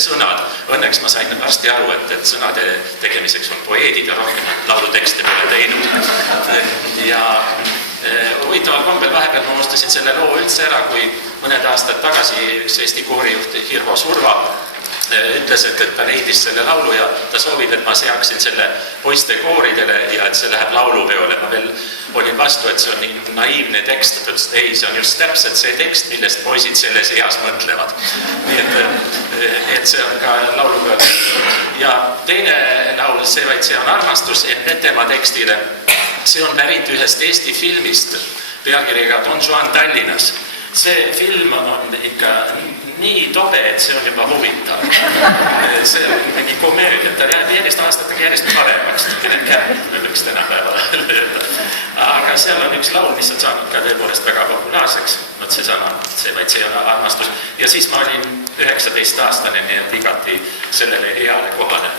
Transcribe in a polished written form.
sõnad. Õnneks ma sain varsti aru, et sõnade tegemiseks on poeedid ja rohkem laulutekste pole teinud. Ja huvitaval kombel vahepeal ma unustasin selle loo üldse ära, kui mõned aastad tagasi üks Eesti koorijuht Hirvo Surva ütles, et ta leidis selle laulu ja ta soovib, et ma seaksin selle poiste kooridele ja et see läheb laulupeole. Ma veel olin vastu, et see on nii naiivne tekst, et ütles, et ei, see on just täpselt see tekst, millest poisid selles eas mõtlevad. Nii et see on ka laulupeole. Ja teine laul, see vaid see on armastus Enn Vetemaa tekstile. See on pärit ühest Eesti filmist pealkirjaga Don Juan Tallinnas. See film on ikka nii tobe, et see on juba huvitav. See on mingi komöödia, ta jääb järjest aastatega järjest paremaks, need kärpid võiks tänapäeval öelda. Aga seal on üks laul, mis on saanud ka tõepoolest väga populaarseks, see vaid see on armastus. Ja siis ma olin 19-aastane, nii et igati sellele heale kohale.